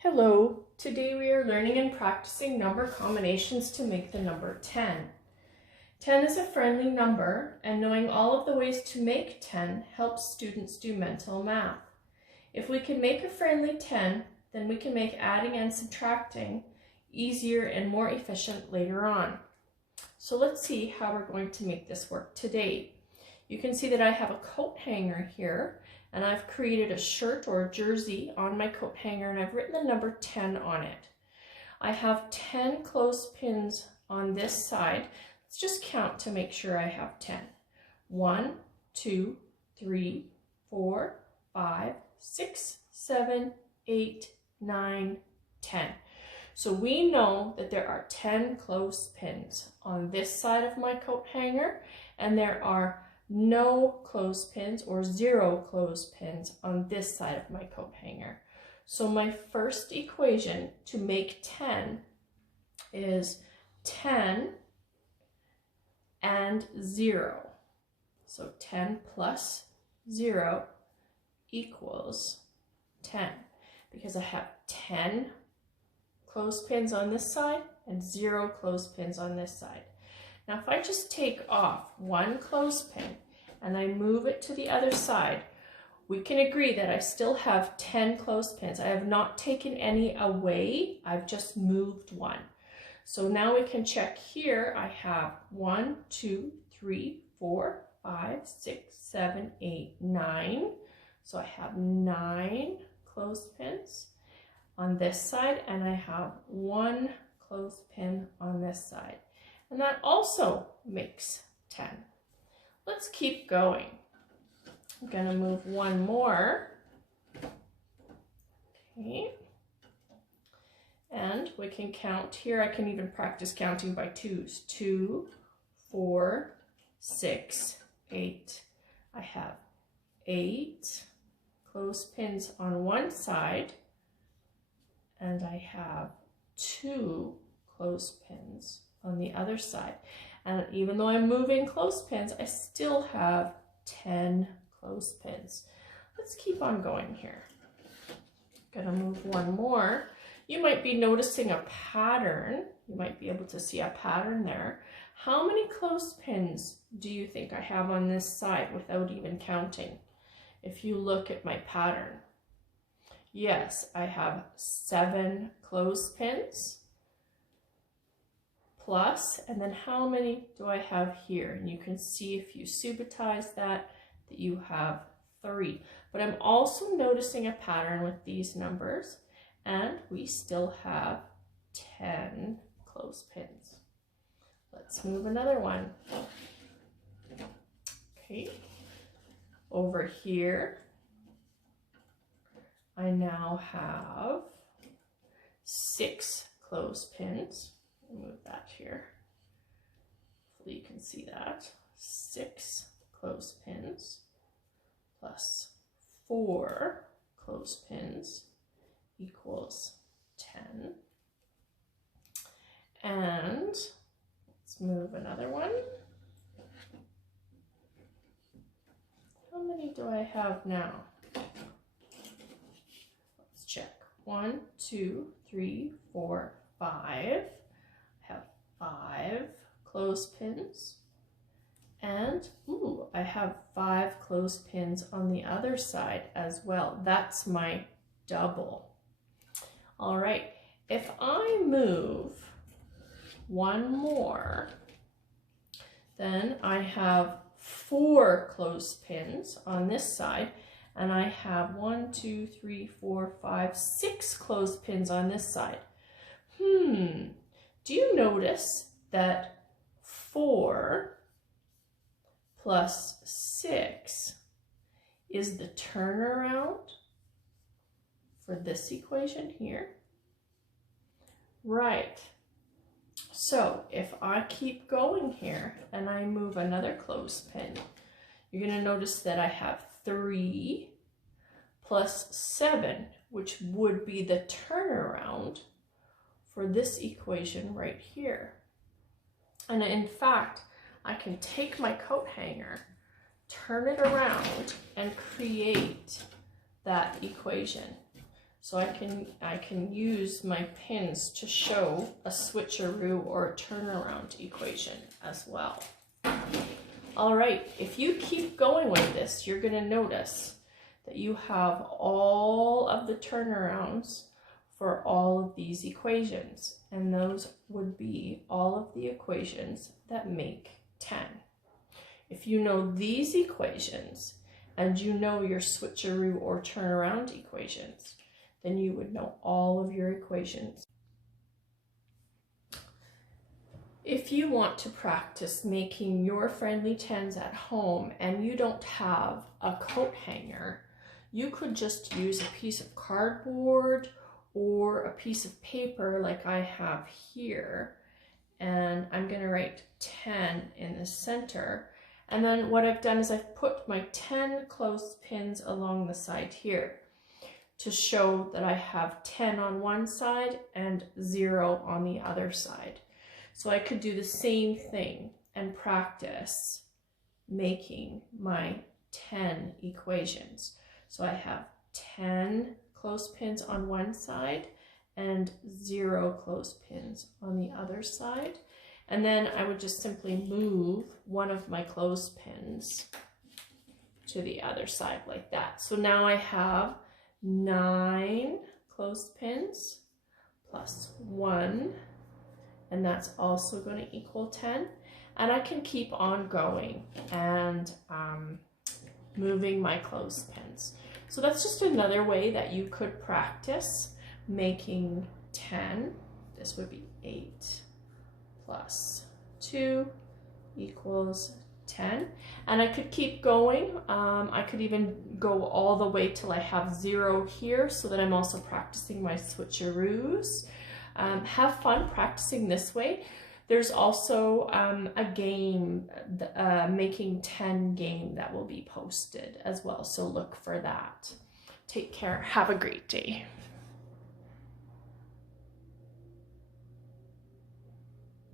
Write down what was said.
Hello, today we are learning and practicing number combinations to make the number 10. 10 is a friendly number, and knowing all of the ways to make 10 helps students do mental math. If we can make a friendly 10, then we can make adding and subtracting easier and more efficient later on. So let's see how we're going to make this work today. You can see that I have a coat hanger here, and I've created a shirt or a jersey on my coat hanger, and I've written the number 10 on it. I have 10 clothespins on this side. Let's just count to make sure I have 10. 1, 2, 3, 4, 5, 6, 7, 8, 9, 10. So we know that there are 10 clothespins on this side of my coat hanger, and there are no clothespins or 0 clothespins on this side of my coat hanger. So my first equation to make 10 is 10 and 0. So 10 plus 0 equals 10, because I have 10 clothespins on this side and 0 clothespins on this side. Now, if I just take off one clothespin and I move it to the other side, we can agree that I still have 10 clothespins. I have not taken any away, I've just moved one. So now we can check here. I have 1, 2, 3, 4, 5, 6, 7, 8, 9. So I have 9 clothespins on this side, and I have 1 clothespin on this side. And that also makes 10. Let's keep going. I'm going to move one more. Okay. And we can count here. I can even practice counting by twos. 2, 4, 6, 8. I have 8 clothespins on one side, and I have 2 clothespins on the other side. And even though I'm moving clothespins, I still have 10 clothespins. Let's keep on going here. Gonna move one more. You might be noticing a pattern. You might be able to see a pattern there. How many clothespins do you think I have on this side without even counting? If you look at my pattern. Yes, I have 7 clothespins. Plus, and then how many do I have here? And you can see if you subitize that you have 3. But I'm also noticing a pattern with these numbers, and we still have 10 clothespins. Let's move another one. Okay, over here, I now have 6 clothespins. Move that here. Hopefully you can see that. 6 clothespins plus 4 clothespins equals 10. And let's move another one. How many do I have now? Let's check. 1, 2, 3, 4, 5. 5 clothespins, and I have 5 clothespins on the other side as well. That's my double. All right, if I move one more, then I have 4 clothespins on this side, and I have 1, 2, 3, 4, 5, 6 clothespins on this side. Do you notice that 4 plus 6 is the turnaround for this equation here? Right. So if I keep going here and I move another clothespin, you're going to notice that I have 3 plus 7, which would be the turnaround for this equation right here. And in fact, I can take my coat hanger, turn it around, and create that equation. So I can use my pins to show a switcheroo or a turnaround equation as well. All right, if you keep going with this, you're going to notice that you have all of the turnarounds for all of these equations, and those would be all of the equations that make 10. If you know these equations and you know your switcheroo or turnaround equations, then you would know all of your equations. If you want to practice making your friendly tens at home and you don't have a coat hanger, you could just use a piece of cardboard or a piece of paper like I have here. And I'm going to write 10 in the center. And then what I've done is I've put my 10 clothespins along the side here to show that I have 10 on one side and 0 on the other side. So I could do the same thing and practice making my 10 equations. So I have 10 clothespins on one side and 0 clothespins on the other side. And then I would just simply move one of my clothespins to the other side like that. So now I have 9 clothespins plus 1, and that's also going to equal 10. And I can keep on going and moving my clothespins. So that's just another way that you could practice making 10. This would be 8 plus 2 equals 10. And I could keep going. I could even go all the way till I have 0 here so that I'm also practicing my switcheroos. Have fun practicing this way. There's also a game, making 10 game that will be posted as well. So look for that. Take care. Have a great day.